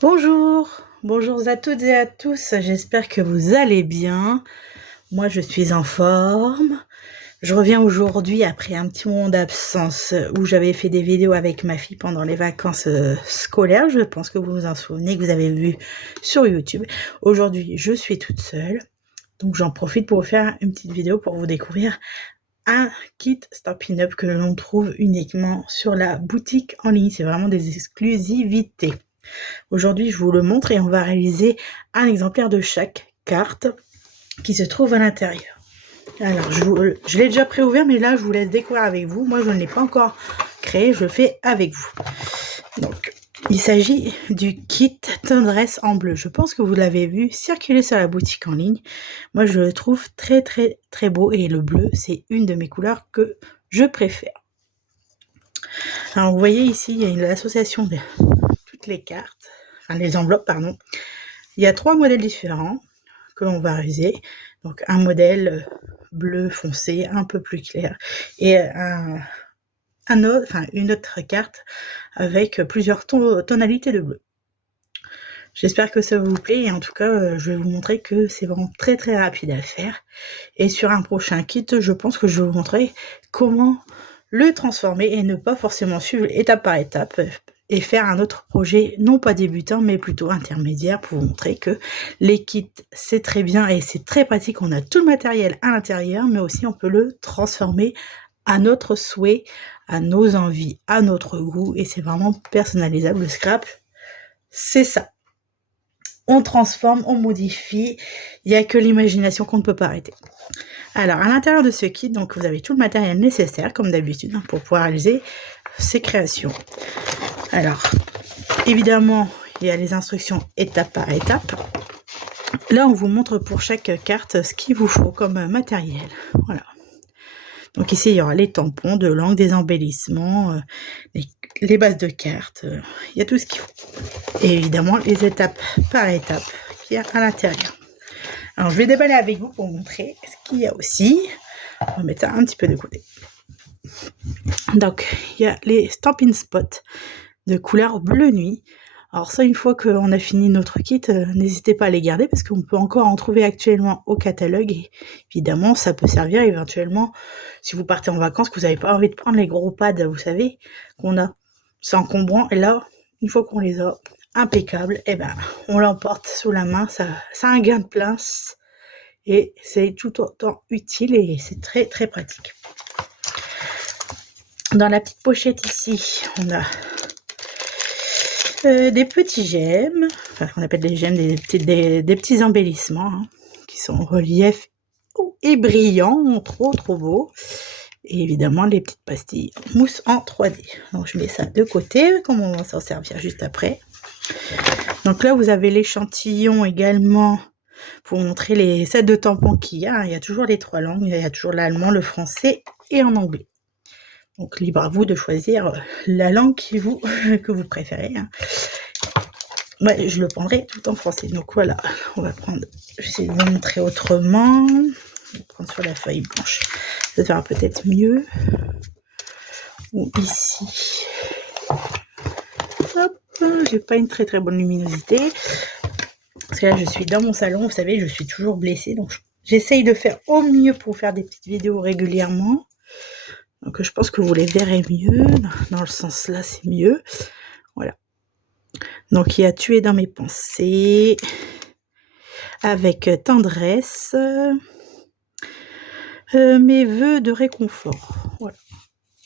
Bonjour à toutes et à tous, j'espère que vous allez bien. Moi je suis en forme. Je reviens aujourd'hui après un petit moment d'absence où j'avais fait des vidéos avec ma fille pendant les vacances scolaires. Je pense que vous vous en souvenez, que vous avez vu sur YouTube. Aujourd'hui je suis toute seule, donc j'en profite pour vous faire une petite vidéo pour vous découvrir un kit Stampin' Up que l'on trouve uniquement sur la boutique en ligne. C'est vraiment des exclusivités. Aujourd'hui, je vous le montre et on va réaliser un exemplaire de chaque carte qui se trouve à l'intérieur. Alors, je l'ai déjà préouvert, mais là, je vous laisse découvrir avec vous. Moi, je ne l'ai pas encore créé, je le fais avec vous. Donc, il s'agit du kit tendresse en bleu. Je pense que vous l'avez vu circuler sur la boutique en ligne. Moi, je le trouve très, très, très beau et le bleu, c'est une de mes couleurs que je préfère. Alors, vous voyez ici, il y a l'association de toutes les cartes, enfin les enveloppes, pardon. Il y a 3 modèles différents que l'on va réaliser. Donc un modèle bleu foncé, un peu plus clair, et une autre carte avec plusieurs tonalités de bleu. J'espère que ça vous plaît et en tout cas, je vais vous montrer que c'est vraiment très très rapide à faire. Et sur un prochain kit, je pense que je vais vous montrer comment le transformer et ne pas forcément suivre étape par étape et faire un autre projet, non pas débutant, mais plutôt intermédiaire pour vous montrer que les kits, c'est très bien et c'est très pratique. On a tout le matériel à l'intérieur, mais aussi on peut le transformer à notre souhait, à nos envies, à notre goût, et c'est vraiment personnalisable. Le scrap, c'est ça. On transforme, on modifie, il n'y a que l'imagination qu'on ne peut pas arrêter. Alors, à l'intérieur de ce kit, donc, vous avez tout le matériel nécessaire, comme d'habitude, pour pouvoir réaliser ces créations. Alors, évidemment, il y a les instructions étape par étape. Là, on vous montre pour chaque carte ce qu'il vous faut comme matériel. Voilà. Donc ici, il y aura les tampons de langue, des embellissements, les bases de cartes. Il y a tout ce qu'il faut. Et évidemment, les étapes par étape qu'il y a à l'intérieur. Alors, je vais déballer avec vous pour vous montrer ce qu'il y a aussi. On va mettre ça un petit peu de côté. Donc, il y a les Stampin' Spot de couleur bleu nuit. Alors ça, une fois qu'on a fini notre kit, n'hésitez pas à les garder parce qu'on peut encore en trouver actuellement au catalogue. Et évidemment, ça peut servir éventuellement si vous partez en vacances, que vous n'avez pas envie de prendre les gros pads, vous savez, qu'on a. C'est encombrant. Et là, une fois qu'on les a, impeccable, et ben, on l'emporte sous la main. Ça a un gain de place et c'est tout autant utile et c'est très très pratique. Dans la petite pochette ici, on a des petits gemmes, enfin on appelle des gemmes, des petits embellissements hein, qui sont en relief et brillants, trop beaux. Et évidemment les petites pastilles mousse en 3D. Donc je mets ça de côté, comme on va s'en servir juste après. Donc là vous avez l'échantillon également pour montrer les sets de tampons qu'il y a. Il y a toujours les 3 langues, il y a toujours l'allemand, le français et en anglais. Donc, libre à vous de choisir la langue que vous préférez. Hein. Moi, je le prendrai tout en français. Donc, voilà, on va prendre... Je vais essayer de vous montrer autrement. Je vais prendre sur la feuille blanche. Ça sera peut-être mieux. Ou ici. Hop, j'ai pas une très très bonne luminosité. Parce que là, je suis dans mon salon. Vous savez, je suis toujours blessée. Donc, j'essaye de faire au mieux pour faire des petites vidéos régulièrement. Donc je pense que vous les verrez mieux, dans le sens là c'est mieux, voilà. Donc il y a tué dans mes pensées, avec tendresse, mes vœux de réconfort, voilà.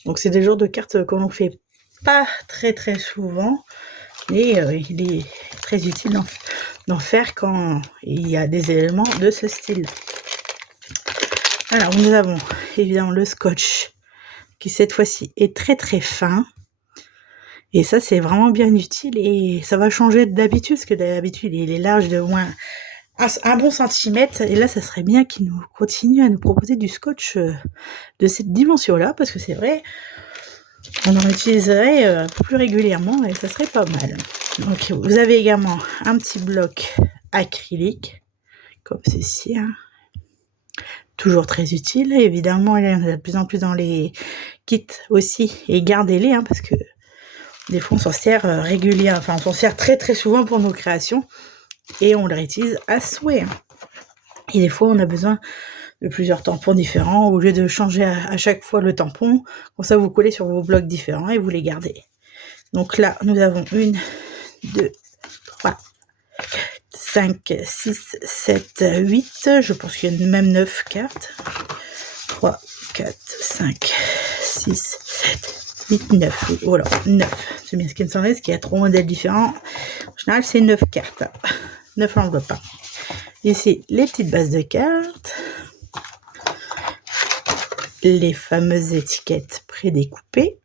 Donc c'est des genres de cartes qu'on ne fait pas très très souvent, mais il est très utile d'en faire quand il y a des éléments de ce style. Alors nous avons évidemment le scotch, qui cette fois-ci est très très fin. Et ça, c'est vraiment bien utile et ça va changer d'habitude, parce que d'habitude, il est large de moins un bon centimètre. Et là, ça serait bien qu'il nous continue à nous proposer du scotch de cette dimension-là, parce que c'est vrai, on en utiliserait plus régulièrement et ça serait pas mal. Donc, vous avez également un petit bloc acrylique, comme ceci, hein. Toujours très utile. Et évidemment, il y en a de plus en plus dans les kits aussi. Et gardez-les, hein, parce que Des fois, on s'en sert régulièrement, enfin, on s'en sert très très souvent pour nos créations et on le réutilise à souhait. Et des fois, on a besoin de plusieurs tampons différents. Au lieu de changer à chaque fois le tampon, comme ça, vous collez sur vos blocs différents et vous les gardez. Donc là, nous avons 1, 2, 3, 5, 6, 7, 8. Je pense qu'il y a même 9 cartes. 3, 4, 5, 6, 7, 8, 9. Voilà, 9. C'est bien ce qu'il me semblait, parce qu'il y a 3 modèles différents. En général, c'est 9 cartes. 9 enveloppes. Ici, les petites bases de cartes. Les fameuses étiquettes prédécoupées.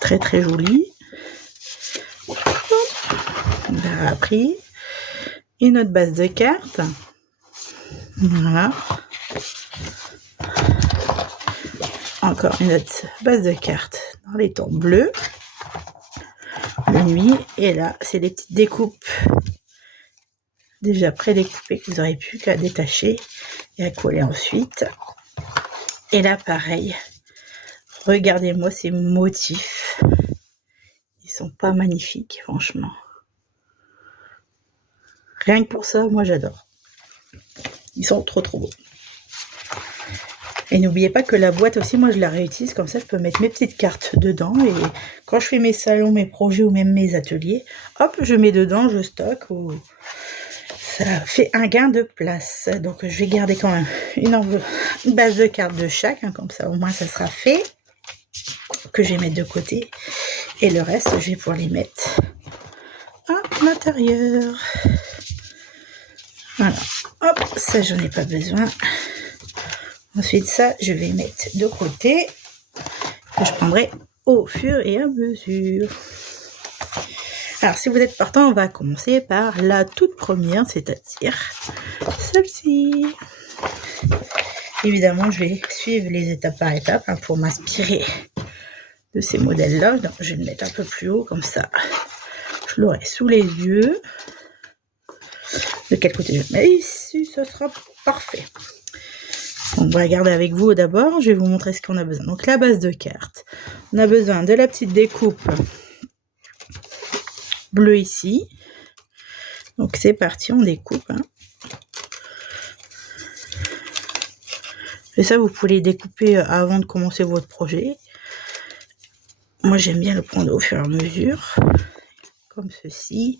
Très très jolies. On a appris une autre base de cartes. Voilà. Encore une autre base de cartes dans les tons bleus. La nuit. Et là, c'est les petites découpes déjà prédécoupées que vous n'aurez plus qu'à détacher et à coller ensuite. Et là, pareil. Regardez-moi ces motifs. Ils sont pas magnifiques, franchement. Rien que pour ça, moi j'adore. Ils sont trop trop beaux. Et n'oubliez pas que la boîte aussi, moi je la réutilise, comme ça je peux mettre mes petites cartes dedans. Et quand je fais mes salons, mes projets ou même mes ateliers, hop, je mets dedans, je stocke. Ou... ça fait un gain de place. Donc je vais garder quand même une base de cartes de chaque, hein, comme ça au moins ça sera fait. Que je vais mettre de côté. Et le reste, je vais pouvoir les mettre à l'intérieur. Voilà. Hop, ça j'en ai pas besoin. Ensuite, ça, je vais mettre de côté. Que je prendrai au fur et à mesure. Alors, si vous êtes partant, on va commencer par la toute première, c'est-à-dire celle-ci. Évidemment, je vais suivre les étapes par étapes, hein, pour m'inspirer de ces modèles-là. Donc, je vais le mettre un peu plus haut, comme ça. Je l'aurai sous les yeux. De quel côté je mets ici, ce sera parfait. On va regarder avec vous d'abord. Je vais vous montrer ce qu'on a besoin. Donc, la base de cartes. On a besoin de la petite découpe bleue ici. Donc, c'est parti, on découpe. Hein. Et ça, vous pouvez les découper avant de commencer votre projet. Moi, j'aime bien le prendre au fur et à mesure. Comme ceci.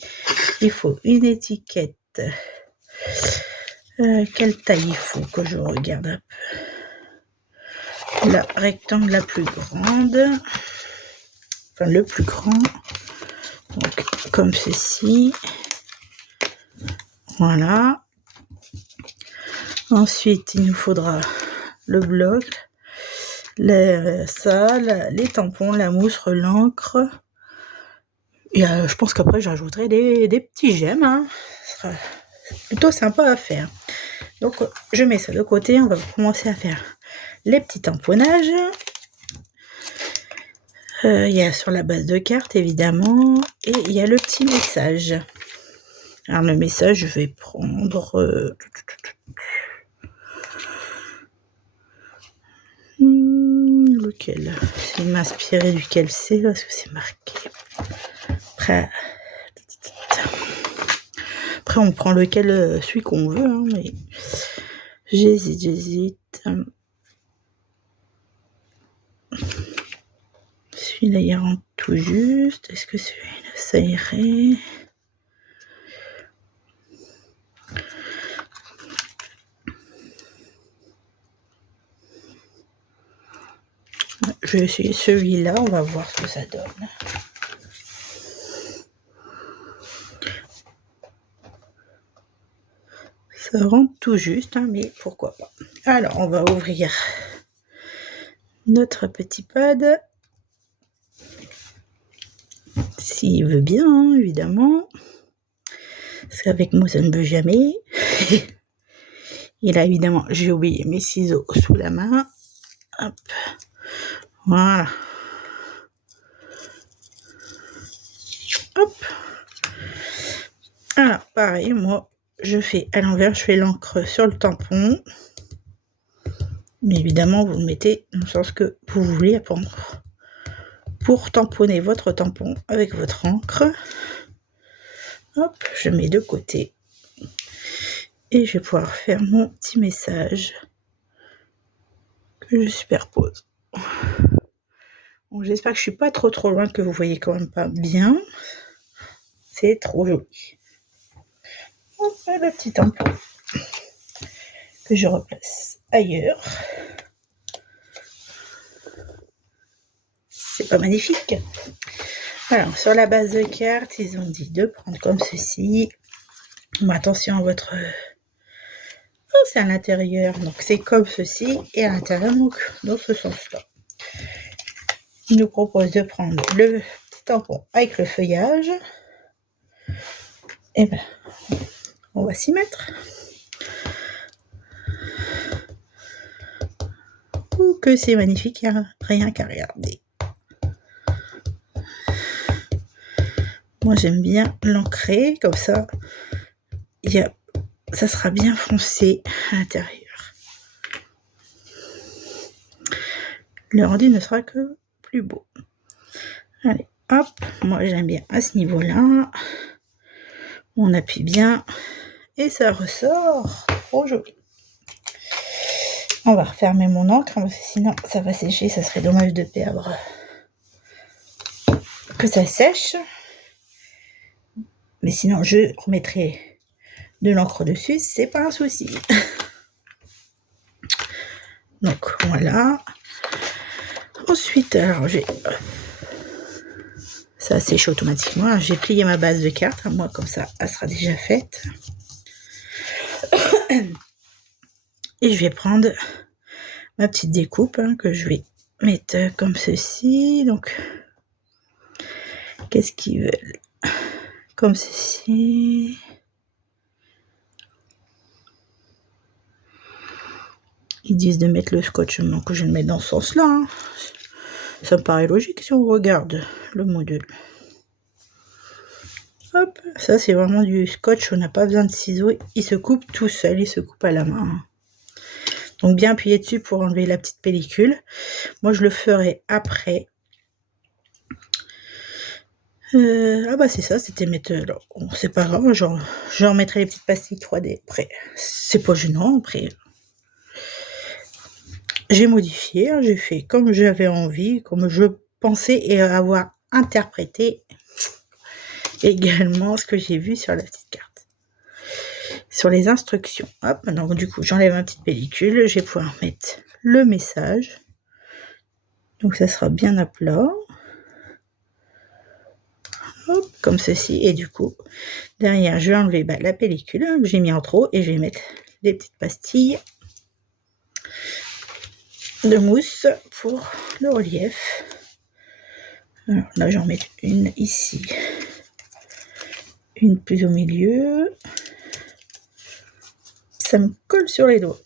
Il faut une étiquette. Quelle taille il faut que je regarde un peu. La rectangle la plus grande. Enfin, le plus grand. Donc, comme ceci. Voilà. Ensuite, il nous faudra le bloc. Les tampons, la mousse, l'encre. Et je pense qu'après, j'ajouterai des petits gemmes. Hein. Ce sera plutôt sympa à faire. Donc, je mets ça de côté. On va commencer à faire les petits tamponnages. Il y a sur la base de carte, évidemment. Et il y a le petit message. Alors, le message, je vais prendre... lequel? Je vais m'inspirer duquel c'est, parce que c'est marqué. Après, on prend lequel, celui qu'on veut, hein, mais j'hésite. Celui-là, il rentre tout juste. Est-ce que celui-là, ça irait? Je vais essayer celui-là, on va voir ce que ça donne. Ça rentre tout juste, hein, mais pourquoi pas. Alors, on va ouvrir notre petit pad. S'il veut bien, hein, évidemment. Parce qu'avec moi, ça ne veut jamais. Et là, évidemment, j'ai oublié mes ciseaux sous la main. Hop. Voilà. Hop. Alors, pareil, moi, je fais à l'envers, je fais l'encre sur le tampon. Mais évidemment, vous le mettez dans le sens que vous voulez pour pour tamponner votre tampon avec votre encre. Hop, je mets de côté. Et je vais pouvoir faire mon petit message que je superpose. Bon, j'espère que je suis pas trop loin, que vous voyez quand même pas bien. C'est trop joli. Hop, le petit tampon que je replace ailleurs. C'est pas magnifique? Alors, sur la base de carte, ils ont dit de prendre comme ceci. Bon, attention à votre... Oh, c'est à l'intérieur, donc c'est comme ceci, et à l'intérieur, donc dans ce sens-là. Ils nous proposent de prendre le petit tampon avec le feuillage. Et ben, on va s'y mettre. Oh, que c'est magnifique, il n'y a rien qu'à regarder. Moi, j'aime bien l'ancrer, comme ça, ça sera bien foncé à l'intérieur. Le rendu ne sera que plus beau. Allez, hop, moi j'aime bien à ce niveau-là. On appuie bien et ça ressort trop joli. On va refermer mon encre, parce que sinon ça va sécher, ça serait dommage de perdre que ça sèche. Mais sinon je remettrai de l'encre dessus, c'est pas un souci. Donc voilà. Ensuite, alors ça sèche automatiquement. J'ai plié ma base de carte, moi comme ça, elle sera déjà faite. Et je vais prendre ma petite découpe que je vais mettre comme ceci. Donc, qu'est-ce qu'ils veulent? Comme ceci. Ils disent de mettre le scotch, donc je vais le mettre dans ce sens-là. Ça me paraît logique si on regarde le module. Hop, ça c'est vraiment du scotch, on n'a pas besoin de ciseaux, il se coupe tout seul, il se coupe à la main. Donc bien appuyer dessus pour enlever la petite pellicule. Moi je le ferai après. Ah bah c'est ça, c'était mettre... Bon, c'est pas grave, je remettrai les petites pastilles 3D après. C'est pas gênant après. J'ai modifié, j'ai fait comme j'avais envie, comme je pensais et avoir interprété également ce que j'ai vu sur la petite carte. Sur les instructions. Hop, donc du coup j'enlève ma petite pellicule, je vais pouvoir mettre le message. Donc ça sera bien à plat. Hop, comme ceci. Et du coup, derrière, je vais enlever la pellicule que j'ai mis en trop et je vais mettre des petites pastilles de mousse pour le relief. Alors là, j'en mets une ici, une plus au milieu. Ça me colle sur les doigts.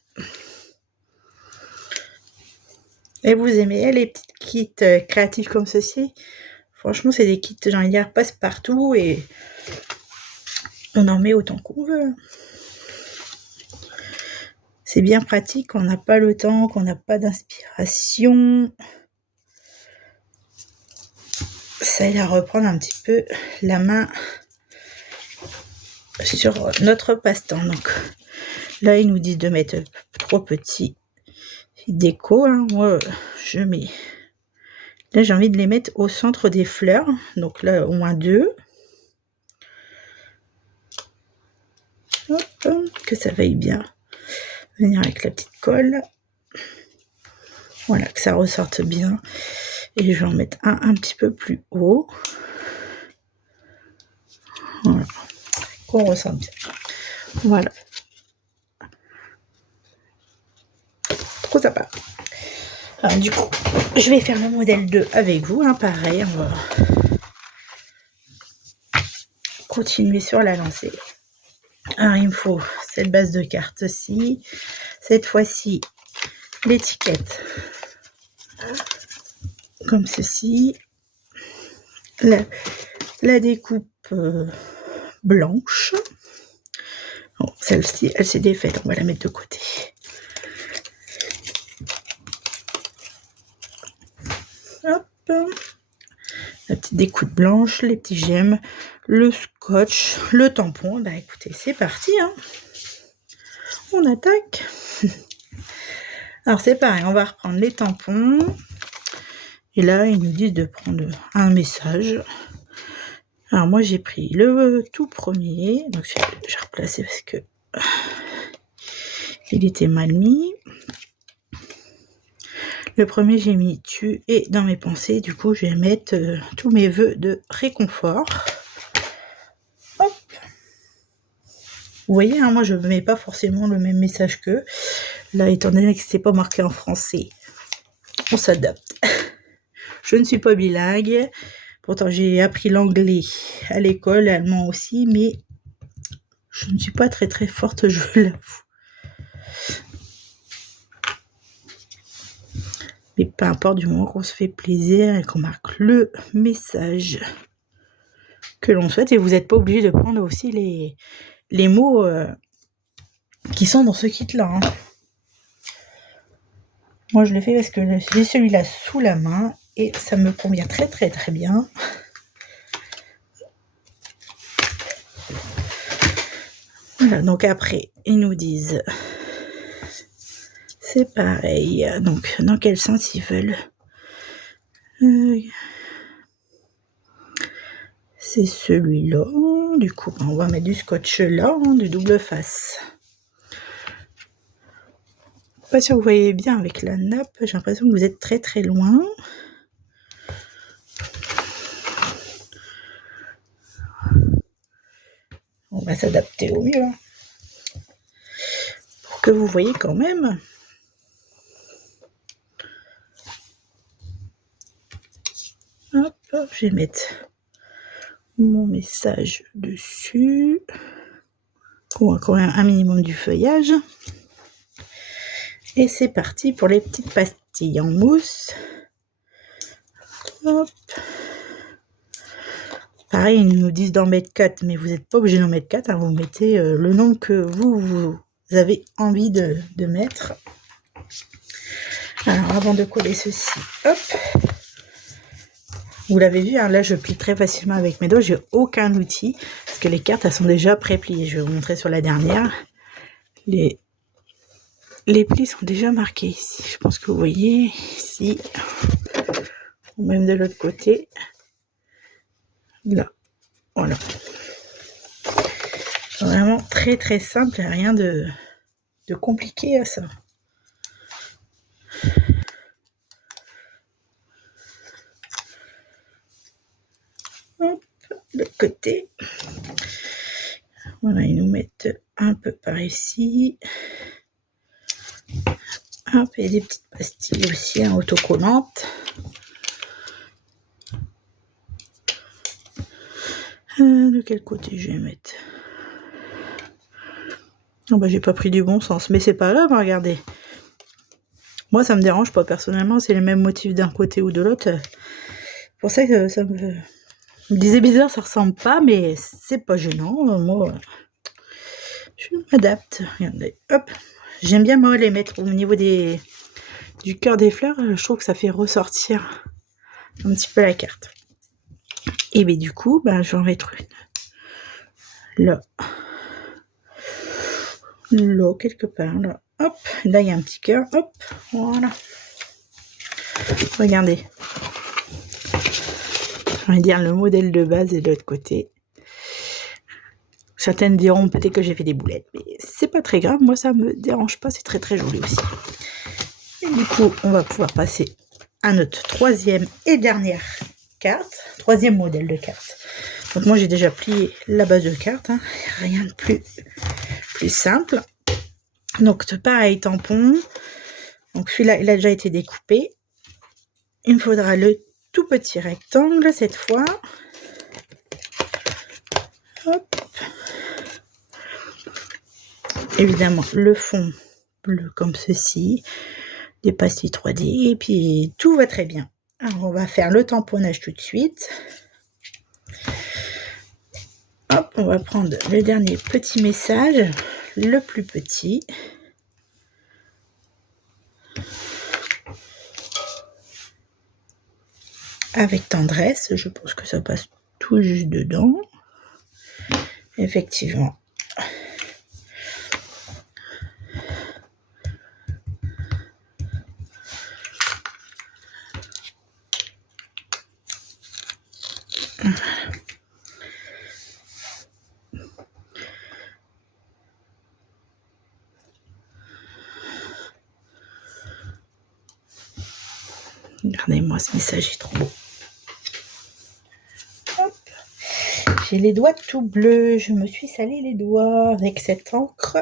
Et vous aimez les petites kits créatifs comme ceci? Franchement, c'est des kits, j'ai envie de dire, passe-partout et on en met autant qu'on veut. C'est bien pratique, on n'a pas le temps, qu'on n'a pas d'inspiration. Ça aide à reprendre un petit peu la main sur notre passe-temps. Donc là, ils nous disent de mettre trop petit déco. Moi, je mets... Là, j'ai envie de les mettre au centre des fleurs. Donc là, au moins 2. Hop, que ça veuille bien venir avec la petite colle. Voilà, que ça ressorte bien. Et je vais en mettre un petit peu plus haut. Voilà, qu'on ressente bien. Voilà. Trop sympa. Alors, du coup, je vais faire le modèle 2 avec vous. Pareil, on va continuer sur la lancée. Alors, il me faut cette base de carte-ci. Cette fois-ci, l'étiquette comme ceci. La découpe blanche. Bon, celle-ci, elle s'est défaite. On va la mettre de côté. Hop. la petite découpe blanche, les petits gemmes, le scotch, le tampon. Bah écoutez, c'est parti, hein. On attaque. Alors c'est pareil, on va reprendre les tampons. Et là, ils nous disent de prendre un message. Alors moi, j'ai pris le tout premier. Donc j'ai replacé parce que il était mal mis. Le premier, j'ai mis tu es dans mes pensées. Du coup, je vais mettre tous mes vœux de réconfort. Hop. Vous voyez, hein, moi, je ne mets pas forcément le même message qu'eux. Là, étant donné que c'est pas marqué en français, on s'adapte. Je ne suis pas bilingue. Pourtant, j'ai appris l'anglais à l'école, l'allemand aussi, mais je ne suis pas très très forte, je l'avoue. Mais peu importe, du moment qu'on se fait plaisir et qu'on marque le message que l'on souhaite. Et vous n'êtes pas obligé de prendre aussi les mots qui sont dans ce kit-là. Hein. Moi, je le fais parce que j'ai celui-là sous la main et ça me convient très très très bien. Voilà, donc après, ils nous disent... C'est pareil. Donc, dans quel sens ils veulent c'est celui-là. Du coup, on va mettre du scotch là, du double face. Pas sûr que vous voyez bien avec la nappe. J'ai l'impression que vous êtes très très loin. On va s'adapter au mieux. Pour que vous voyez quand même. Hop, hop, je vais mettre mon message dessus. On va quand même un minimum du feuillage. Et c'est parti pour les petites pastilles en mousse. Hop. Pareil, ils nous disent d'en mettre 4, mais vous n'êtes pas obligé d'en mettre 4. Hein, vous mettez le nombre que vous avez envie de mettre. Alors, avant de coller ceci, hop. Vous l'avez vu, hein, là, je plie très facilement avec mes doigts. J'ai aucun outil, parce que les cartes, elles sont déjà pré-pliées. Je vais vous montrer sur la dernière. Les plis sont déjà marqués ici. Je pense que vous voyez ici, ou même de l'autre côté. Là, voilà. Vraiment très très simple, rien de compliqué à ça. Hop, de côté. Voilà, ils nous mettent un peu par ici. Hop, et des petites pastilles aussi, hein, autocollantes. De quel côté je vais mettre? Oh bah, j'ai pas pris du bon sens, mais c'est pas grave, regardez. Moi, ça me dérange pas personnellement, c'est les mêmes motifs d'un côté ou de l'autre. Pour ça que ça me disait bizarre, ça ressemble pas, mais c'est pas gênant. Moi, je m'adapte. Regardez, hop. J'aime bien moi les mettre au niveau du cœur des fleurs. Je trouve que ça fait ressortir un petit peu la carte. Et bien du coup, ben, je vais en mettre une. Là. Là, quelque part. Là. Hop. Là, il y a un petit cœur. Hop. Voilà. Regardez. Je vais dire le modèle de base est de l'autre côté. Certaines diront peut-être que j'ai fait des boulettes, mais c'est pas très grave. Moi, ça me dérange pas. C'est très très joli aussi. Et du coup, on va pouvoir passer à notre troisième et dernière carte. Troisième modèle de carte. Donc moi, j'ai déjà plié la base de carte. Hein. Rien de plus simple. Donc, pareil, tampon. Donc, celui-là, il a déjà été découpé. Il me faudra le tout petit rectangle cette fois. Hop. Évidemment, le fond bleu comme ceci. Des pastilles 3D. Et puis, tout va très bien. Alors, on va faire le tamponnage tout de suite. Hop, on va prendre le dernier petit message. Le plus petit. avec tendresse. Je pense que ça passe tout juste dedans. Effectivement. Regardez-moi, ce message est trop beau. Hop. J'ai les doigts tout bleus. Je me suis salé les doigts avec cette encre.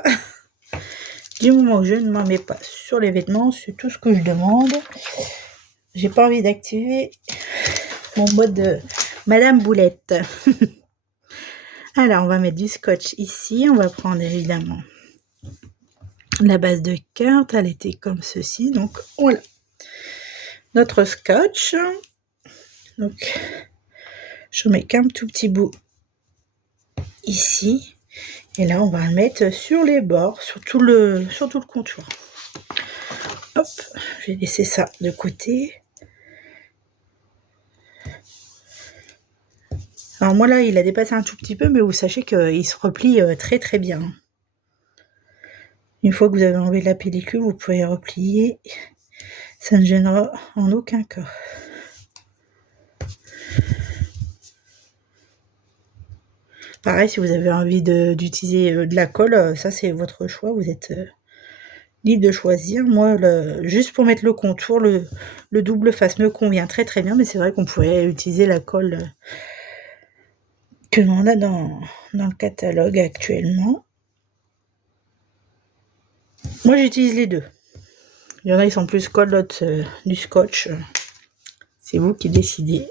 Du moment où je ne m'en mets pas sur les vêtements, c'est tout ce que je demande. J'ai pas envie d'activer mon mode Madame Boulette. Alors, on va mettre du scotch ici. On va prendre évidemment la base de carte. Elle était comme ceci. Donc, voilà. Notre scotch. Donc, je mets qu'un tout petit bout ici. Et là, on va le mettre sur les bords, sur tout le contour. Hop, je vais laisser ça de côté. Alors moi là, il a dépassé un tout petit peu, mais vous sachez qu'il se replie très très bien. Une fois que vous avez enlevé la pellicule, vous pouvez replier. Ça ne gênera en aucun cas. Pareil, si vous avez envie d'utiliser de la colle, ça c'est votre choix, vous êtes libre de choisir. Moi, juste pour mettre le contour, le double face me convient très très bien, mais c'est vrai qu'on pourrait utiliser la colle que l'on a dans le catalogue actuellement. Moi, j'utilise les deux. Il y en a, ils sont plus colle, d'autres du scotch. C'est vous qui décidez.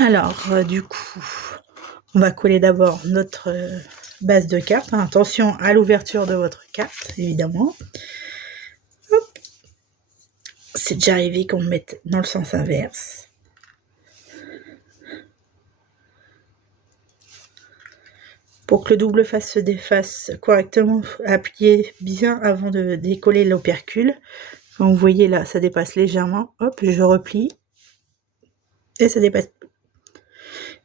Alors, du coup, on va coller d'abord notre base de carte. Attention à l'ouverture de votre carte, évidemment. Hop. C'est déjà arrivé qu'on le mette dans le sens inverse. Pour que le double face se déface correctement, appuyez bien avant de décoller l'opercule. Comme vous voyez là, ça dépasse légèrement. Hop, je replie. Et ça dépasse.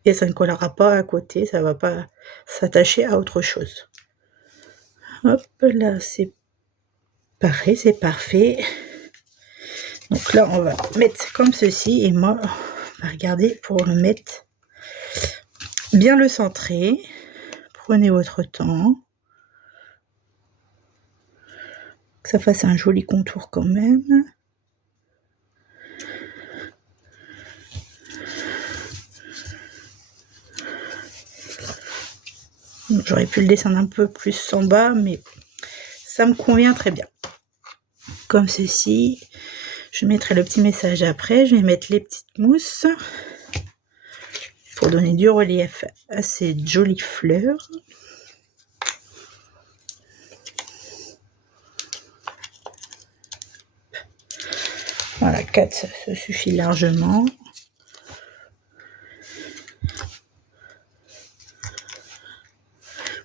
Et ça ne collera pas à côté, ça ne va pas s'attacher à autre chose. Hop, là c'est pareil, c'est parfait. Donc là, on va mettre comme ceci. Et moi, on va regarder pour le mettre bien le centrer. Prenez votre temps. Que ça fasse un joli contour quand même. J'aurais pu le descendre un peu plus en bas, mais ça me convient très bien. Comme ceci. Je mettrai le petit message après. Je vais mettre les petites mousses pour donner du relief à ces jolies fleurs. Voilà, 4, ça suffit largement.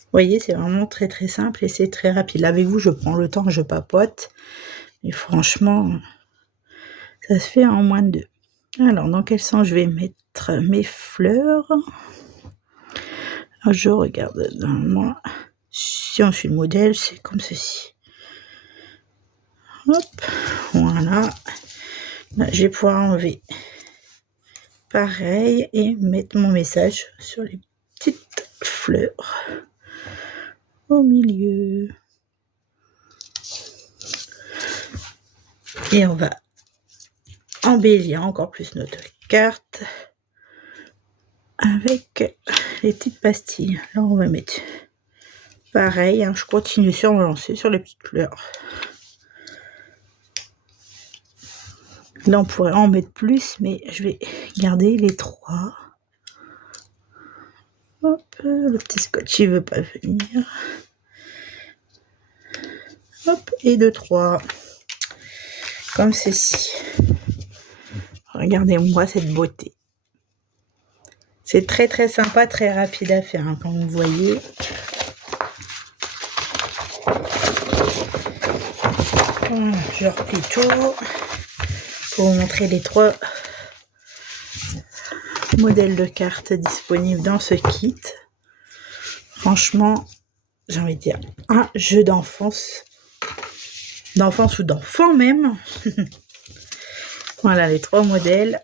Vous voyez, c'est vraiment très très simple et c'est très rapide. Là, avec vous, je prends le temps, je papote. Et franchement, ça se fait en moins de 2. Alors, dans quel sens je vais mettre mes fleurs? Alors, je regarde dans moi. Si on suit le modèle, c'est comme ceci. Hop, voilà. Là, je vais pouvoir enlever pareil et mettre mon message sur les petites fleurs au milieu. Et on va embellir encore plus notre carte avec les petites pastilles. Là, on va mettre pareil, hein, je continue sur mon lancer sur les petites fleurs. Là, on pourrait en mettre plus, mais je vais garder les 3. Hop, le petit scotch, il veut pas venir. Hop, et 2, 3. Comme ceci. Regardez-moi cette beauté. C'est très très sympa, très rapide à faire, hein, comme vous voyez. Voilà, je replie tout. pour vous montrer les 3 modèles de cartes disponibles dans ce kit. Franchement, j'ai envie de dire un jeu d'enfance ou d'enfant même. Voilà les 3 modèles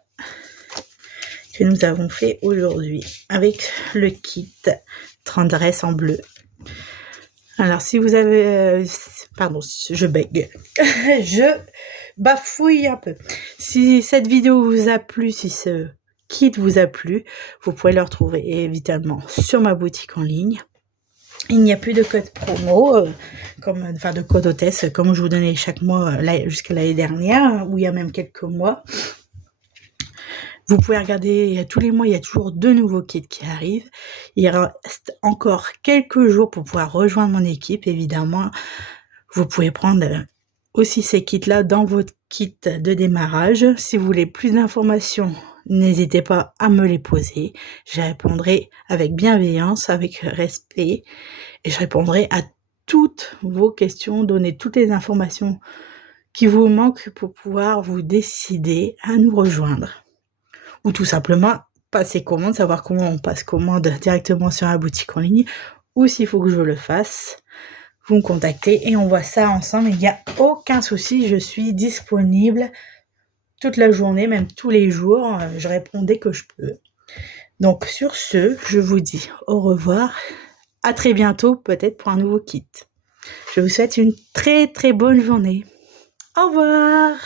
que nous avons fait aujourd'hui avec le kit Tendresse en bleu. Alors si vous avez... pardon, je bègue. Je bafouille un peu. Si cette vidéo vous a plu, si ce kit vous a plu, vous pouvez le retrouver évidemment sur ma boutique en ligne. Il n'y a plus de code promo, de code hôtesse, comme je vous donnais chaque mois jusqu'à l'année dernière, ou il y a même quelques mois. Vous pouvez regarder, tous les mois, il y a toujours 2 nouveaux kits qui arrivent. Il reste encore quelques jours pour pouvoir rejoindre mon équipe, évidemment. Vous pouvez prendre aussi ces kits-là dans votre kit de démarrage. Si vous voulez plus d'informations, n'hésitez pas à me les poser. Je répondrai avec bienveillance, avec respect. Et je répondrai à toutes vos questions, donner toutes les informations qui vous manquent pour pouvoir vous décider à nous rejoindre. Ou tout simplement passer commande, savoir comment on passe commande directement sur la boutique en ligne, ou s'il faut que je le fasse, vous me contactez et on voit ça ensemble. Il n'y a aucun souci, je suis disponible toute la journée, même tous les jours, je réponds dès que je peux. Donc sur ce, je vous dis au revoir, à très bientôt peut-être pour un nouveau kit. Je vous souhaite une très très bonne journée. Au revoir.